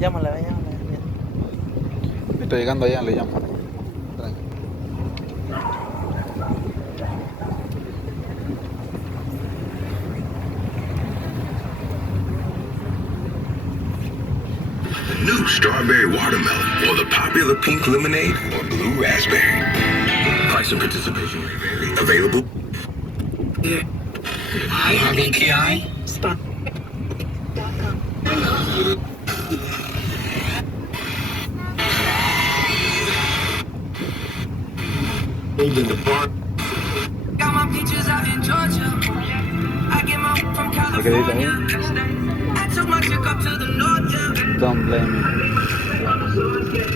Llámale, llámale. Está llegando allá, le llamo. The new strawberry watermelon, or the popular pink lemonade, or blue raspberry. Price and participation may vary. Available. IBKI. Spot. In the park. Got my peaches out in Georgia. I get my from ¿Qué dice ahí? California. I took my chick up to the north, yeah. Don't blame me.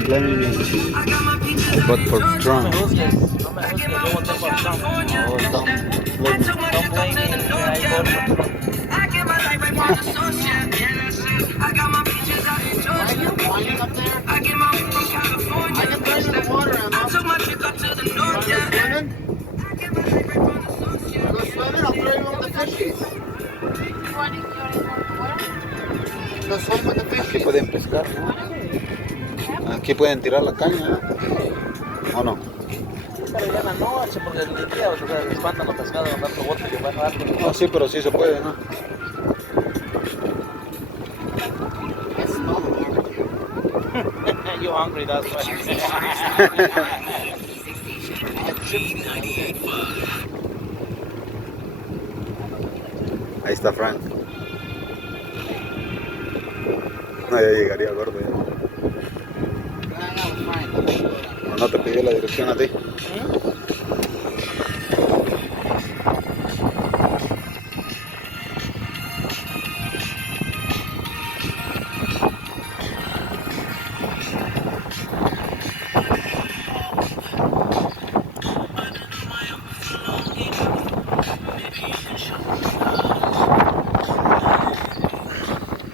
Blame me. I got my peaches I out vote in for Georgia. Trump. No me juzgues, yo voté por Trump. Oh, don't blame I me. took my Don't chick up blame to me, the north, I voted for yeah. Trump. I get my life right from the source, yeah. I got my peaches out in Georgia. I get my from California. I can bring the water out. I took my chick up to the north, yeah. I get my life right from the source, yeah. Go swimming, I'll throw you on the fishies. Go swim with the Aquí fishies. pueden pescar, ¿no? Aquí pueden tirar la caña, ¿no? ¿O no? Pero ya en la noche, porque el día, o sea, se espantan los pescados con tanto bote que van a dar. No, sí, pero sí se puede, ¿no? You're hungry, that's why. Ahí está Frank. No, ya llegaría el gordo. ¿O no te pidió la dirección a ti?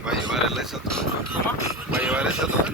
¿Va a llevar el eso? ¿Va a llevar ese otro?